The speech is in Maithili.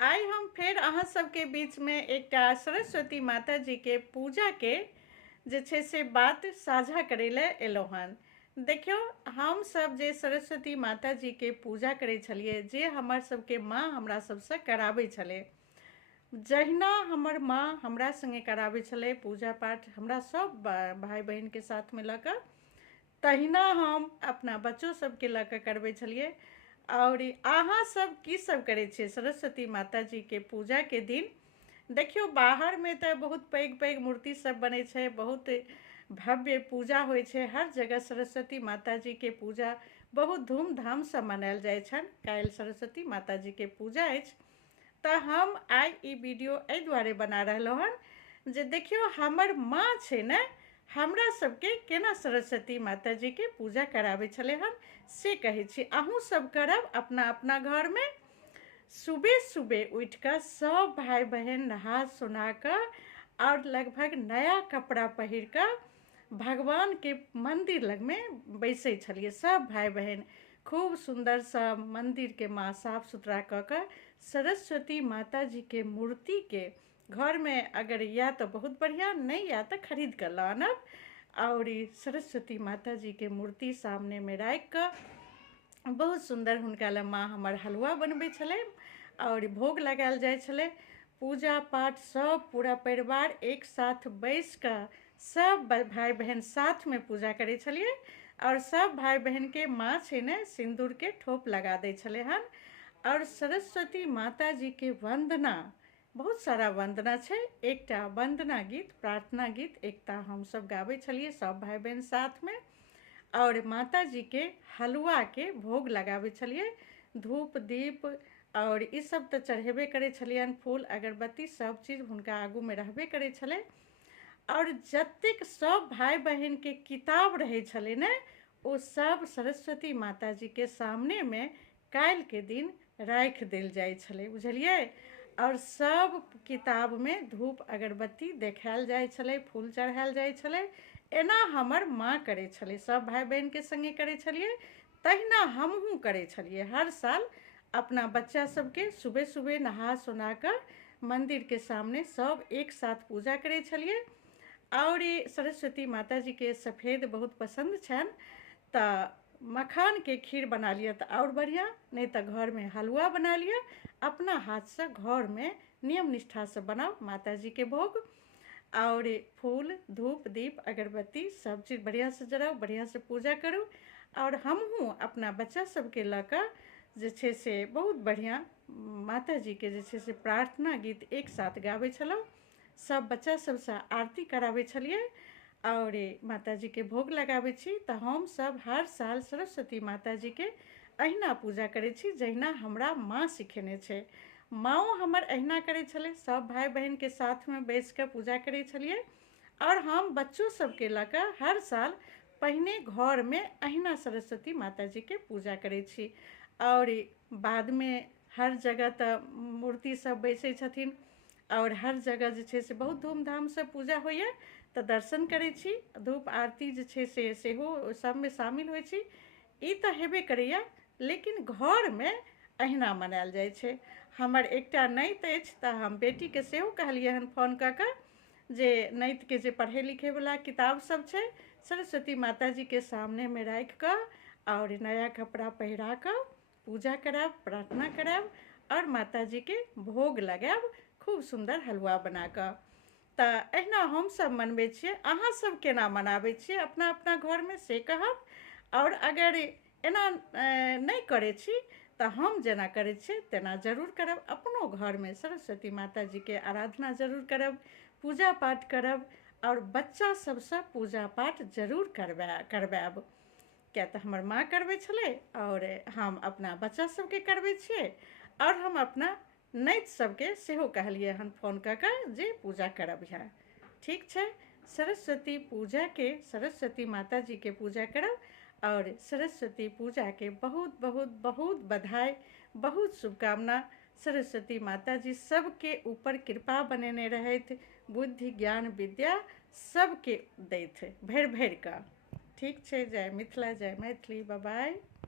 आइ हम फेर अहाँ सबके बीच में एकटा सरस्वती माता जी के पूजा के जे छे से बात साझा करे ले एलहुँ हन। देखियो, हम सब जे सरस्वती माता जी के पूजा करे छलिए, जे हमर सबके माँ हमरा सबसे कराबै छले, जहिना हमर माँ हमरा संगे कराबै छले पूजा पाठ हमरा सब भाई बहन के साथ में लऽ कऽ, तहिना हम अपना बच्चों सबके लऽ कऽ करबै छलिए। और अहाँ सब की सब करै छियै सरस्वती माता जी के पूजा के दिन? देखियो, बाहर में तो बहुत पैघ पैघ मूर्ति सब बनै छै, बहुत भव्य पूजा होइ छै, हर जगह सरस्वती माता जी के पूजा बहुत धूमधाम से मनायल जाइ छनि। काल्हि सरस्वती माता जी के पूजा अछि, तऽ हम आइ ई वीडियो एहि दुआरे बना रहलहुँ हन जे देखियो हमर माँ छै ने, हमरा सबके केना सरस्वती माता जी के पूजा कराबै छलै हन से कहै छी। अहूँ सब करब अपना अपना घर में। सुबह सुबह उठ कर सब भाई बहन नहा सुना कर और लगभग नया कपड़ा पहिर कर भगवान के मंदिर लग में बैसे छलिए। सब भाई बहन खूब सुंदर सा मंदिर के माँ साफ सुथरा कऽ कऽ सरस्वती माता जी के मूर्ति के घर में अगर या तो बहुत बढ़िया, नहीं या तो खरीद कर लानब। और सरस्वती माता जी के मूर्ति सामने में राखि कऽ बहुत सुंदर हुनका लए माँ हमर हलवा बनबै छलै और भोग लगायल जाइ छलै। पूजा पाठ सब पूरा परिवार एक साथ बैस कऽ सब भाई बहन साथ में पूजा करै छलिए। और सब भाई बहन के माँ छै ने सिंदूर के ठोप लगा दै छलै हन। और सरस्वती माता जी के वंदना, बहुत सारा वंदना छै, एकटा वंदना गीत प्रार्थना गीत एकटा हम सब गाबै छलिए सब भाई बहन साथ में। और माता जी के हलवा के भोग लगाबै छलिए, धूप दीप और ई सब तो चढ़ेबे करे छलियन, फूल अगरबत्ती सब चीज हुनका आगू में रहबे करे छले। और जतेक सब भाई बहन के किताब रहे छले ने, ओ सब सरस्वती माता जी के सामने में काल्हि के दिन राख देल जाय छले, बुझलिए। और सब किताब में धूप अगरबत्ती देखायल जाय छले, फूल चढ़ायल जाय छले। एना हमर माँ करे छले, सब भाई बहन के संगे करे छलिए, तहिना हमहूँ करे छलिए। हर साल अपना बच्चा सबके सुबह सुबह नहा सुना कर मंदिर के सामने सब एक साथ पूजा करे छलिए। और सरस्वती माता जी के सफ़ेद बहुत पसंद छन, तो मखान के खीर बना लिया तो और बढ़िया, नहीं तो घर में हलवा बना लिया, अपना हाथ से घर में नियम निष्ठा से बनाओ माता जी के भोग। और फूल धूप दीप अगरबत्ती सब चीज़ बढ़िया से जराओ, बढ़िया से पूजा करूँ। और हमहूँ अपना बच्चा सबके लऽ कऽ जे छै से बहुत बढ़िया माता जी के जे छै से प्रार्थना गीत एक साथ गाबै छलहुँ, सब बच्चा सबसँ आरती कराबै छलिए और माता जी के भोग लगाबै छी। तऽ हम सब हर साल सरस्वती माता जी के अहिना पूजा करै छी जहिना हमरा माँ सिखेने छै। माँओ हमर अहिना करै छलै, सब भाई बहन के साथ में बैस कऽ पूजा करै छलिए। और हम बच्चों सबके लऽ कऽ हर साल पहिने घर में अहिना सरस्वती माता जी के पूजा करै छी। और बाद में हर जगह तऽ मूर्ति सब बैसै छथिन और हर जगह जे छै से बहुत धूमधाम से पूजा होइए, तऽ दर्शन करै छी, धूप आरती जे छै से सेहो सब में शामिल होइ छी। ई तऽ हेबे करैए, लेकिन घर में अहिना मनायल जाइ छै। हमर एकटा नैत अछि, तऽ हम बेटी के सेहो कहलिए हन फोन कऽ कऽ जे नैत के जे पढ़े लिखे वाला किताब सब छै, सरस्वती माता जी के सामने में राखि कऽ और नया कपड़ा पहिरा कऽ पूजा करायब, प्रार्थना करायब और माता जी के भोग लगायब, खूब सुंदर हलवा बना कऽ। तऽ अहिना हम सब मनबै छियै। अहाँ सब केना मनाबै छियै अपना अपना घर में से कहब। और अगर एना नहीं करै छी तऽ हम जेना करै छियै तेना जरूर करब, अपनो घर में सरस्वती माता जी के आराधना जरूर करब, पूजा पाठ करब और बच्चा सबसँ पूजा पाठ जरूर करबायब। क्या तऽ हमर माँ करबै छलै और हम अपना बच्चा सबके करबै छियै। और हम अपना नैत सबके सेहो कहलिए हन फोन कऽ कऽ जे पूजा करब है। ठीक छै, सरस्वती पूजा के, सरस्वती माता जी के पूजा करब और सरस्वती पूजा के बहुत बहुत बहुत बधाई, बहुत शुभकामना। सरस्वती माता जी सबके ऊपर कृपा बनेने रहथि, बुद्धि ज्ञान विद्या सबके दैथ भरि भरि कऽ। ठीक छै, जय मिथिला जय मैथिली, बाय बाय।